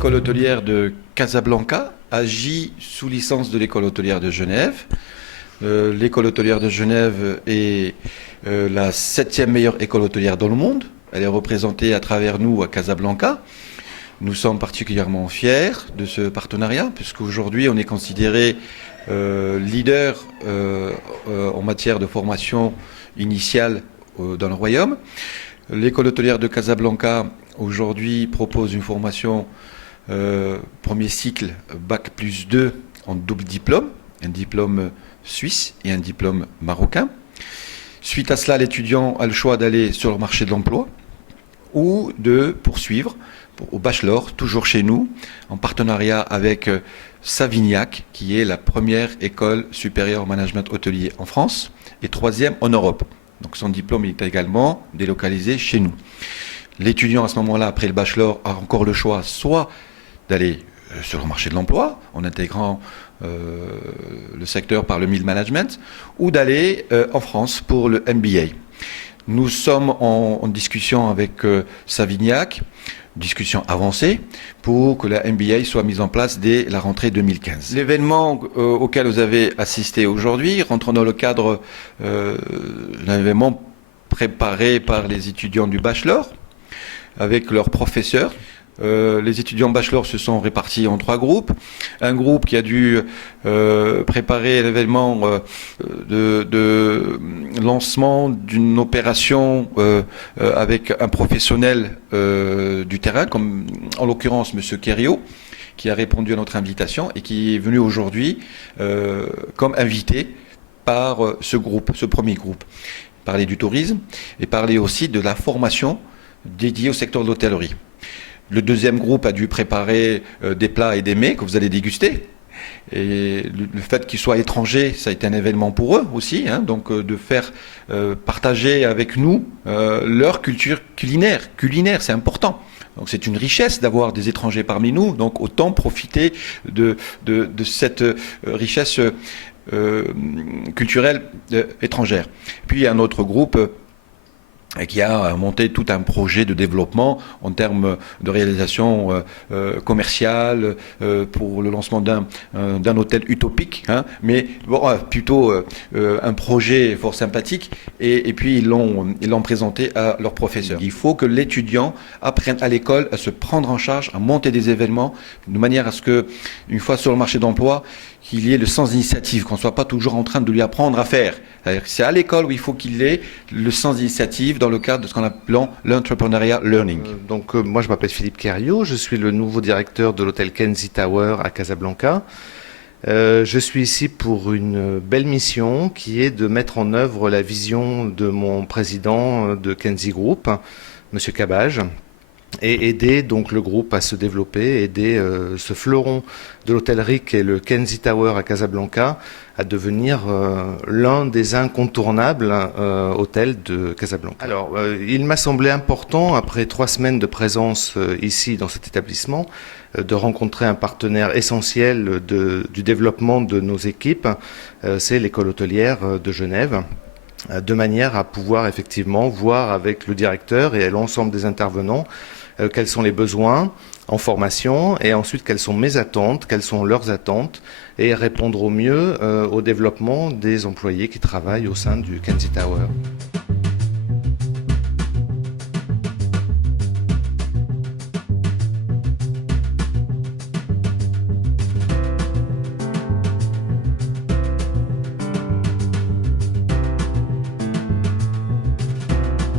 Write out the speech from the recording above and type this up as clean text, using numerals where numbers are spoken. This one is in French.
L'école hôtelière de Casablanca agit sous licence de l'école hôtelière de Genève. L'école hôtelière de Genève est la 7e meilleure école hôtelière dans le monde. Elle est représentée à travers nous à Casablanca. Nous sommes particulièrement fiers de ce partenariat, puisqu'aujourd'hui on est considéré leader en matière de formation initiale dans le royaume. L'école hôtelière de Casablanca aujourd'hui propose une formation premier cycle Bac plus 2 en double diplôme, un diplôme suisse et un diplôme marocain. Suite à cela, l'étudiant a le choix d'aller sur le marché de l'emploi ou de poursuivre au bachelor, toujours chez nous, en partenariat avec Savignac, qui est la première école supérieure en management hôtelier en France et 3e en Europe. Donc son diplôme est également délocalisé chez nous. L'étudiant à ce moment-là, après le bachelor, a encore le choix soit d'aller sur le marché de l'emploi en intégrant le secteur par le middle management ou d'aller en France pour le MBA. Nous sommes en discussion avec Savignac, discussion avancée, pour que la MBA soit mise en place dès la rentrée 2015. L'événement auquel vous avez assisté aujourd'hui rentre dans le cadre d'un événement préparé par les étudiants du bachelor avec leurs professeurs. Les étudiants bachelor se sont répartis en 3 groupes. Un groupe qui a dû préparer l'événement de lancement d'une opération avec un professionnel du terrain, comme en l'occurrence M. Kerio, qui a répondu à notre invitation et qui est venu aujourd'hui comme invité par ce groupe, ce premier groupe. Parler du tourisme et parler aussi de la formation dédiée au secteur de l'hôtellerie. Le deuxième groupe a dû préparer des plats et des mets que vous allez déguster. Et le fait qu'ils soient étrangers, ça a été un événement pour eux aussi, hein, donc de faire partager avec nous leur culture culinaire. Culinaire, c'est important. Donc c'est une richesse d'avoir des étrangers parmi nous, donc autant profiter de cette richesse culturelle étrangère. Puis un autre groupe qui a monté tout un projet de développement en termes de réalisation commerciale pour le lancement d'un hôtel utopique, hein, mais bon, plutôt un projet fort sympathique et puis ils l'ont présenté à leurs professeurs. Il faut que l'étudiant apprenne à l'école à se prendre en charge, à monter des événements de manière à ce que, une fois sur le marché d'emploi, qu'il y ait le sens d'initiative, qu'on ne soit pas toujours en train de lui apprendre à faire. C'est à l'école où il faut qu'il ait le sens d'initiative dans le cadre de ce qu'on appelle l'entrepreneurial learning. Moi je m'appelle Philippe Kerio, je suis le nouveau directeur de l'hôtel Kenzie Tower à Casablanca. Je suis ici pour une belle mission qui est de mettre en œuvre la vision de mon président de Kenzie Group, M. Cabage, et aider donc le groupe à se développer, aider ce fleuron de l'hôtellerie qui est le Kenzie Tower à Casablanca à devenir l'un des incontournables hôtels de Casablanca. Alors, il m'a semblé important, après 3 semaines de présence ici dans cet établissement, de rencontrer un partenaire essentiel du développement de nos équipes, c'est l'école hôtelière de Genève, de manière à pouvoir effectivement voir avec le directeur et l'ensemble des intervenants quels sont les besoins en formation et ensuite quelles sont mes attentes, quelles sont leurs attentes et répondre au mieux au développement des employés qui travaillent au sein du Kenzie Tower.